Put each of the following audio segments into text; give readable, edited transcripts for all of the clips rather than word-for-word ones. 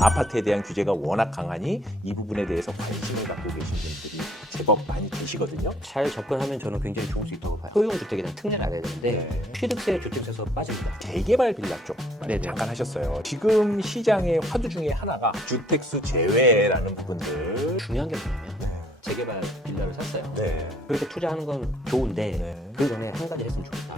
아파트에 대한 규제가 워낙 강하니 이 부분에 대해서 관심을 갖고 계신 분들이 제법 많이 계시거든요. 잘 접근하면 저는 굉장히 좋을 수 있다고 봐요. 소형 주택에 대한 특례를 알아야 되는데 네. 취득세 주택세에서 빠집니다. 재개발 빌라 쪽 네네. 잠깐 하셨어요. 지금 시장의 화두 중에 하나가 주택수 제외라는 부분들. 중요한 게 뭐냐면 재개발 빌라를 샀어요. 네. 그렇게 투자하는 건 좋은데 네. 그 전에 한 가지 했으면 좋겠다.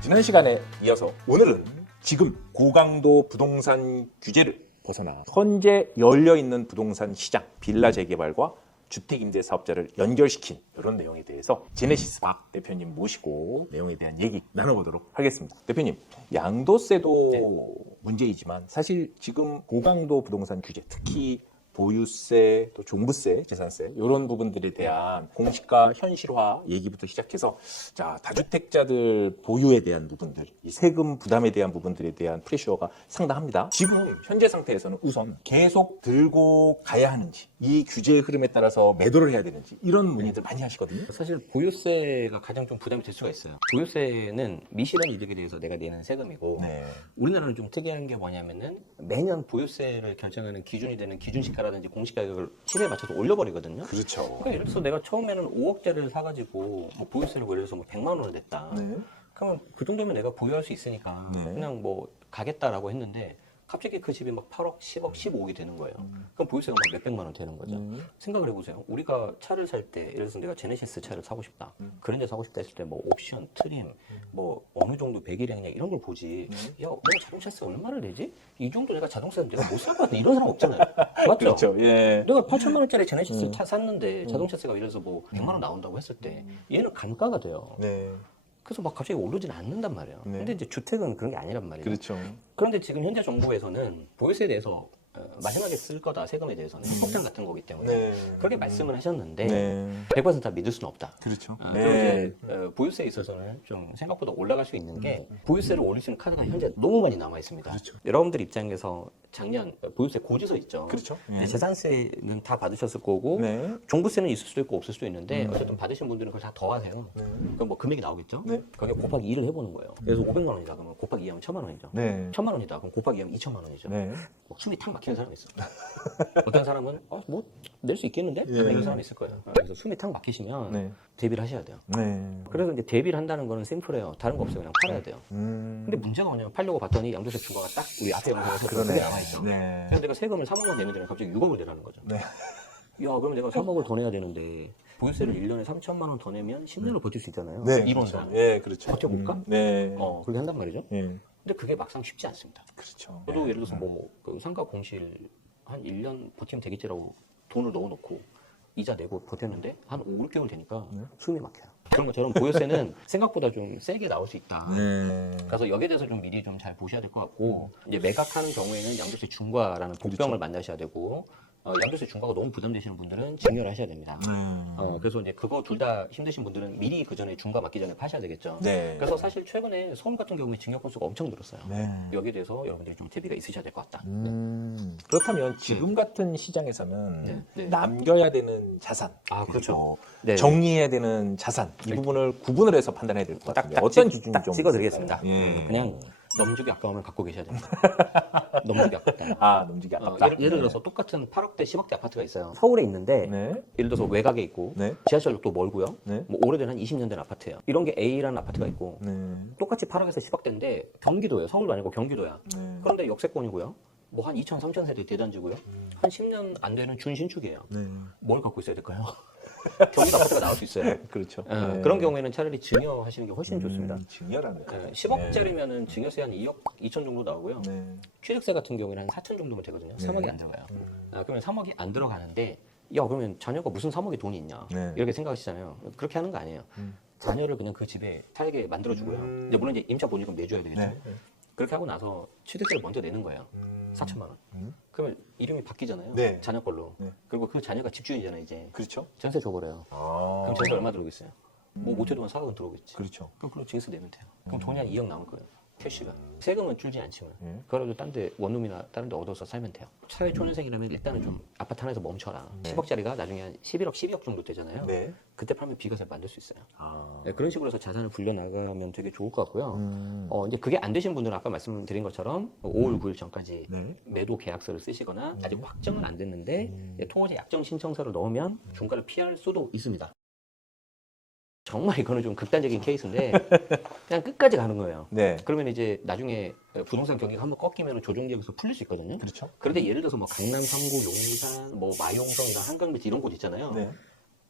지난 시간에 이어서 오늘은 지금 고강도 부동산 규제를 벗어나 현재 열려있는 부동산 시장, 빌라 재개발과 주택임대 사업자를 연결시킨 이런 내용에 대해서 제네시스 박 대표님 모시고 내용에 대한 얘기 나눠보도록 하겠습니다. 대표님, 양도세도 문제이지만 사실 지금 고강도 부동산 규제, 특히 보유세, 또 종부세, 재산세 이런 부분들에 대한 공시가 현실화 얘기부터 시작해서 자 다주택자들 보유에 대한 부분들, 이 세금 부담에 대한 부분들에 대한 프레셔가 상당합니다. 지금 현재 상태에서는 우선 계속 들고 가야 하는지, 이 규제의 흐름에 따라서 매도를 해야 되는지 이런 문의들 많이 하시거든요. 사실 보유세가 가장 좀 부담이 될 수가 있어요. 보유세는 미실현 이득에 대해서 내가 내는 세금이고 네. 우리나라는 좀 특이한 게 뭐냐면은 매년 보유세를 결정하는 기준이 되는 기준시가라든지 공시가격을 시세에 맞춰서 올려버리거든요. 그렇죠. 그러니까 예를 들어서 내가 처음에는 5억짜리를 사가지고 뭐 보유세를 예를 들어서 뭐 100만 원을 냈다. 네. 그러면 그 정도면 내가 보유할 수 있으니까 네. 그냥 뭐 가겠다라고 했는데 갑자기 그 집이 막 8억, 10억, 15억이 되는 거예요. 그럼 보유세가 막 몇백만 원 되는 거죠. 생각을 해보세요. 우리가 차를 살 때 예를 들어서 내가 제네시스 차를 사고 싶다. 그랜저 사고 싶다 했을 때 뭐 옵션, 트림, 뭐 어느 정도 배기량이냐 이런 걸 보지. 야, 내가 자동차세 얼마를 내지? 이 정도 내가 자동차는 내가 못 살 것 같아. 이런 사람 없잖아요. 맞죠? 그렇죠. 예. 내가 8천만 원짜리 제네시스 차 샀는데 자동차세가 예를 들어서 뭐 100만 원 나온다고 했을 때 얘는 간가가 돼요. 네. 그래서 막 갑자기 오르진 않는단 말이에요. 네. 근데 이제 주택은 그런 게 아니란 말이에요. 그렇죠. 그런데 지금 현재 정부에서는 보유세에 대해서 마지막에 쓸 거다, 세금에 대해서는 협상 같은 거기 때문에 네. 그렇게 말씀을 하셨는데 네. 100%다 믿을 수는 없다. 그렇죠. 그런데 보유세에 있어서는 좀 생각보다 올라갈 수 있는 게 보유세를 올릴 수 있는 카드가 현재 너무 많이 남아 있습니다. 여러분들 입장에서 작년 보유세 고지서 있죠. 그렇죠. 네, 재산세는 다 받으셨을 거고 네. 종부세는 있을 수도 있고 없을 수도 있는데 어쨌든 받으신 분들은 그걸 다 더하세요. 그럼 뭐 금액이 나오겠죠? 네. 거기에 곱하기 2를 해보는 거예요. 그래서 500만 원이다 그러면 곱하기 2하면 1000만 원이죠. 네. 1000만 원이다 그럼 곱하기 2하면 2천만 원이죠. 네. 뭐 숨이 탁 막히는 사람이 있어. 어떤 사람은 뭐 낼 수 있겠는데? 예. 이런 사람이 있을 거예요. 그래서 숨이 탁 막히시면 네. 대비를 하셔야 돼요. 네. 그래서 이제 대비를 한다는 거는 심플해요. 다른 거 없어요. 그냥 팔아야 돼요. 근데 문제가 뭐냐면 팔려고 봤더니 양도세 중과가 딱 우리 앞에 영상에서 그게 남아있죠. 네. 그래서 내가 세금을 3억 원 내면 되는 갑자기 6억을 내라는 거죠. 네. 야, 그럼 내가 3억을 더 내야 되는데 보유세를 1년에 3천만 원 더 내면 10년을 버틸 수 있잖아요. 네. 이론상. 예, 그렇죠. 버텨볼까? 네. 그렇게 한단 말이죠. 예. 근데 그게 막상 쉽지 않습니다. 그렇죠. 저도 예를 들어서 그 상가 공실 한 1년 버티면 되겠지라고 돈을 넣어놓고 이자 내고 버텼는데 한 5, 6개월 되니까 숨이 막혀요. 그런 것처럼 보유세는 생각보다 좀 세게 나올 수 있다. 네. 그래서 여기에 대해서 좀 미리 좀 잘 보셔야 될 것 같고 이제 매각하는 경우에는 양도세 중과라는 복병을 만나셔야 되고 양도세 중과가 너무 부담되시는 분들은 증여를 하셔야 됩니다. 그래서 이제 그거 둘 다 힘드신 분들은 미리 그 전에 중과 맞기 전에 파셔야 되겠죠. 네. 그래서 사실 최근에 서울 같은 경우에 증여 건수가 엄청 늘었어요. 네. 여기에 대해서 여러분들이 좀 대비가 있으셔야 될 것 같다. 그렇다면 지금 같은 시장에서는 네. 남겨야 되는 자산, 아, 그렇죠. 그리고 네. 정리해야 되는 자산 이 부분을 구분을 해서 판단해야 될 것 같은데 어떤 기준이 딱 좀 찍어드리겠습니다. 예. 그냥 넘주기 아까우면 갖고 계셔야 됩니다. 넘주기 아깝다. 아, 넘기기 아깝다. 예를 들어서 똑같은 8억대, 10억대 아파트가 있어요. 서울에 있는데 네. 예를 들어서 외곽에 있고 네. 지하철역도 멀고요. 네. 뭐 오래된 한 20년 된 아파트예요. 이런 게 A라는 아파트가 있고 네. 똑같이 8억에서 10억대인데 경기도예요. 서울도 아니고 경기도야. 네. 그런데 역세권이고요. 뭐 한 2천, 3천 세대 대단지고요. 한 10년 안 되는 준신축이에요. 네. 뭘 갖고 있어야 될까요? 경기도 아파트가 나올 수 있어요. 그렇죠. 그런 경우에는 차라리 증여하시는 게 훨씬 좋습니다. 증여라는 거. 10억짜리면은 증여세 한 2억 2천 정도 나오고요. 네. 취득세 같은 경우에는 한 4천 정도면 되거든요. 3억이 안 들어가요. 그러면 3억이 안 들어가는데 야 그러면 자녀가 무슨 3억의 돈이 있냐 네. 이렇게 생각하시잖아요. 그렇게 하는 거 아니에요. 자녀를 그냥 그 집에 살게 만들어주고요. 이제 물론 이제 임차 보증금 내줘야 되겠죠. 네. 그렇게 하고 나서 취득세를 먼저 내는 거예요. 4천만 원. 그러면 이름이 바뀌잖아요. 네. 자녀 걸로. 네. 그리고 그 자녀가 집주인이잖아요. 이제 그렇죠. 전세 줘버려요. 아. 그럼 전세 얼마 들어오겠어요? 뭐 못해도 한 4억은 들어오겠지. 그렇죠. 그럼 증세 내면 돼요. 그럼 돈이 한 2억 남을 거예요. 캐시가. 세금은 줄지 않지만 그거라도 딴 데 원룸이나 다른 데 얻어서 살면 돼요. 사회 초년생이라면 일단은 좀 아파트 하나에서 멈춰라. 10억짜리가 나중에 한 11억, 12억 정도 되잖아요. 네. 그때 팔면 비과세 만들 수 있어요. 아. 네, 그런 식으로 해서 자산을 불려나가면 되게 좋을 것 같고요. 이제 그게 안 되신 분들은 아까 말씀드린 것처럼 5월 9일 전까지 네. 매도 계약서를 쓰시거나 아직 확정은 안 됐는데 토지 약정 신청서를 넣으면 중과를 피할 수도 있습니다. 정말 이거는 좀 극단적인 케이스인데 그냥 끝까지 가는 거예요. 네. 그러면 이제 나중에 부동산 경기가 한번 꺾이면 조정지역에서 풀릴 수 있거든요. 그렇죠. 그런데 예를 들어서 뭐 강남 3구, 용산, 뭐 마용성이나 한강뷰치 이런 곳 있잖아요. 네.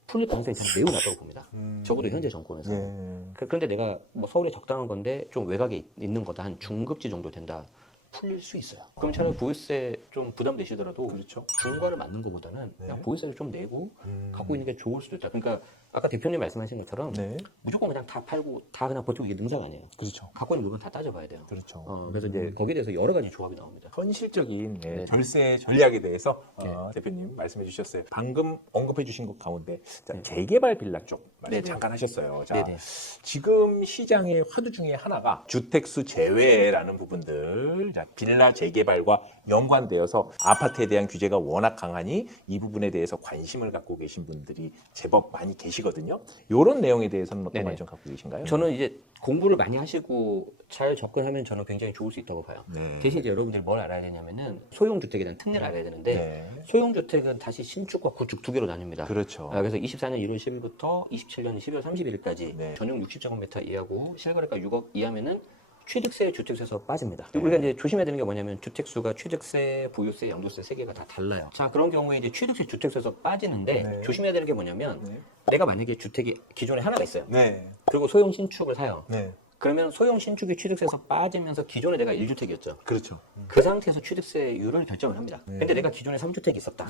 풀릴 가능성이 저는 매우 낮다고 봅니다. 적어도 현재 정권에서. 네. 그런데 내가 뭐 서울에 적당한 건데 좀 외곽에 있는 거다. 한 중급지 정도 된다. 풀릴 수 있어요. 그럼 차라리 보유세 좀 부담되시더라도 그렇죠. 중과를 맞는 것보다는 네. 그냥 보유세를 좀 내고 갖고 있는 게 좋을 수도 있다. 그러니까 아까 대표님 말씀하신 것처럼 네. 무조건 그냥 다 팔고 다 그냥 버티고 이게 능사가 아니에요. 그렇죠. 갖고 있는 물건 다 따져봐야 돼요. 그렇죠. 그래서 이제 거기에 대해서 여러 가지 조합이 나옵니다. 현실적인 네. 절세 전략에 대해서 네. 대표님 말씀해 주셨어요. 방금 언급해 주신 것 가운데 자, 네. 재개발 빌라 쪽 말씀 네네. 잠깐 하셨어요. 자, 네네. 지금 시장의 화두 중에 하나가 주택수 제외라는 부분들, 자, 빌라 재개발과 연관되어서 아파트에 대한 규제가 워낙 강하니 이 부분에 대해서 관심을 갖고 계신 분들이 제법 많이 계시거든요. 이런 내용에 대해서는 어떤 네네. 관심 갖고 계신가요? 저는 이제 공부를 많이 하시고 잘 접근하면 저는 굉장히 좋을 수 있다고 봐요. 네. 대신 이제 여러분들이 뭘 알아야 되냐면은 소형주택에 대한 특례를 알아야 되는데 네. 소형주택은 다시 신축과 구축 두 개로 나뉩니다. 그렇죠. 그래서 24년 1월 10일부터 27년 12월 31일까지 네. 전용 60제곱미터 이하고 실거래가 6억 이하면은 취득세, 주택세에서 빠집니다. 그리고 우리가 이제 조심해야 되는 게 뭐냐면 주택수가 취득세, 보유세, 양도세 세 개가 다 달라요. 자, 그런 경우에 이제 취득세, 주택세에서 빠지는데 네. 조심해야 되는 게 뭐냐면 네. 내가 만약에 주택이 기존에 하나가 있어요. 네. 그리고 소형 신축을 사요. 네. 그러면 소형 신축이 취득세에서 빠지면서 기존에 내가 1주택이었죠. 그렇죠. 그 상태에서 취득세율을 결정을 합니다. 근데 내가 기존에 3주택이 있었다.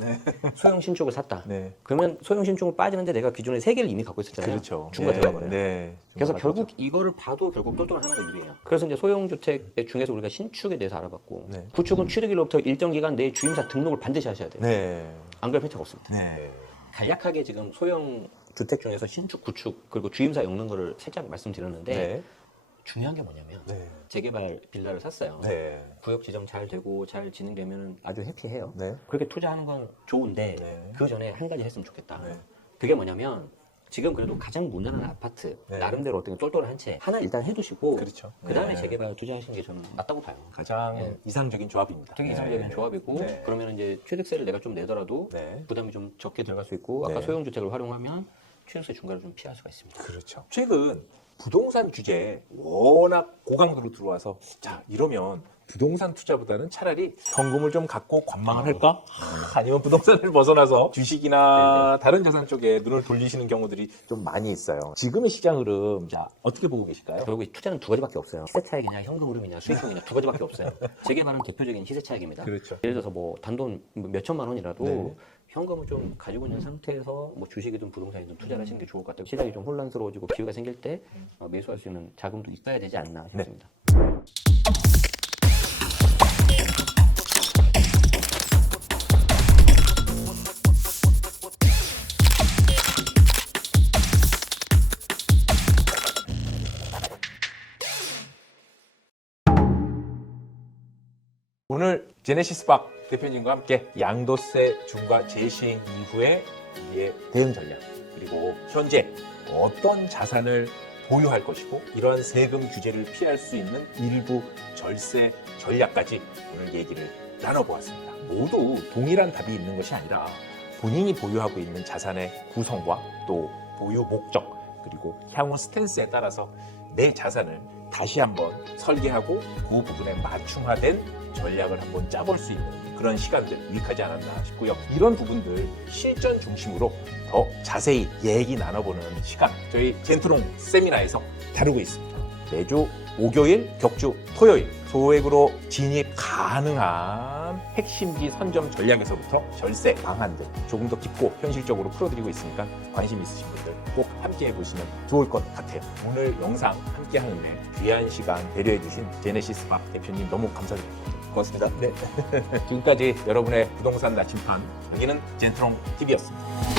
소형 신축을 샀다. 네. 그러면 소형 신축은 빠지는데 내가 기존에 3개를 이미 갖고 있었잖아요. 그렇죠. 중과 네. 들어가버려요. 네. 그래서 중과 결국 이거를 봐도 결국 똘똘한 하나가 유리해요. 그래서 이제 소형주택 중에서 우리가 신축에 대해서 알아봤고 네. 구축은 취득일로부터 일정 기간 내에 주임사 등록을 반드시 하셔야 돼요. 네. 안 그럴 혜택 없습니다. 네. 간략하게 지금 소형 주택 중에서 신축, 구축 그리고 주임사 엮는 거를 살짝 말씀드렸는데 네. 중요한 게 뭐냐면 네. 재개발 빌라를 샀어요. 네. 구역 지정 잘 되고 잘 진행되면 아주 해피해요. 네. 그렇게 투자하는 건 좋은데 네. 그 전에 한 가지 했으면 좋겠다. 네. 그게 뭐냐면 지금 그래도 가장 무난한 아파트 네. 나름대로 어떤 똘똘한 채 하나 일단 해두시고 그렇죠. 그 다음에 네. 재개발 투자하시는 게 저는 맞다고 봐요. 가장 네. 이상적인 조합입니다. 되게 네. 이상적인 조합이고 네. 그러면 이제 취득세를 내가 좀 내더라도 네. 부담이 좀 적게 들어갈 수 있고 아까 네. 소형주택을 활용하면 취득세 중과를 좀 피할 수가 있습니다. 그렇죠. 최근 부동산 규제 워낙 고강도로 들어와서 자 이러면 부동산 투자보다는 차라리 현금을 좀 갖고 관망을 할까? 아니면 부동산을 벗어나서 주식이나 다른 자산 쪽에 눈을 돌리시는 경우들이 좀 많이 있어요. 지금의 시장 흐름 자 어떻게 보고 계실까요? 결국 이 투자는 두 가지밖에 없어요. 시세 차익이냐 현금 흐름이냐 수익성이냐 두 가지밖에 없어요. 재개발은 대표적인 시세 차익입니다. 그렇죠. 예를 들어서 뭐 단돈 몇 천만 원이라도 네. 현금을 좀 가지고 있는 상태에서 뭐 주식이든 부동산이든 투자를 하시는 게 좋을 것 같아요. 시장이 좀 혼란스러워지고 기회가 생길 때 매수할 수 있는 자금도 있어야 되지 않나 싶습니다. 오늘 제네시스 박 대표님과 함께 양도세 중과 재시행 이후에 이의 대응 전략 그리고 현재 어떤 자산을 보유할 것이고 이러한 세금 규제를 피할 수 있는 일부 절세 전략까지 오늘 얘기를 나눠보았습니다. 모두 동일한 답이 있는 것이 아니라 본인이 보유하고 있는 자산의 구성과 또 보유 목적 그리고 향후 스탠스에 따라서 내 자산을 다시 한번 설계하고 그 부분에 맞춤화된 전략을 한번 짜볼 수 있는 그런 시간들 유익하지 않았나 싶고요. 이런 부분들 실전 중심으로 더 자세히 얘기 나눠보는 시간 저희 젠트롱 세미나에서 다루고 있습니다. 매주 목요일, 격주 토요일 소액으로 진입 가능한 핵심지 선점 전략에서부터 절세 방안들 조금 더 깊고 현실적으로 풀어드리고 있으니까 관심 있으신 분들 꼭 함께 해보시면 좋을 것 같아요. 오늘 영상 함께 하는데 귀한 시간 배려해주신 제네시스 박 대표님 너무 감사드립니다. 고맙습니다. 네. 지금까지 여러분의 부동산 나침반 여기는 젠트롱 TV였습니다.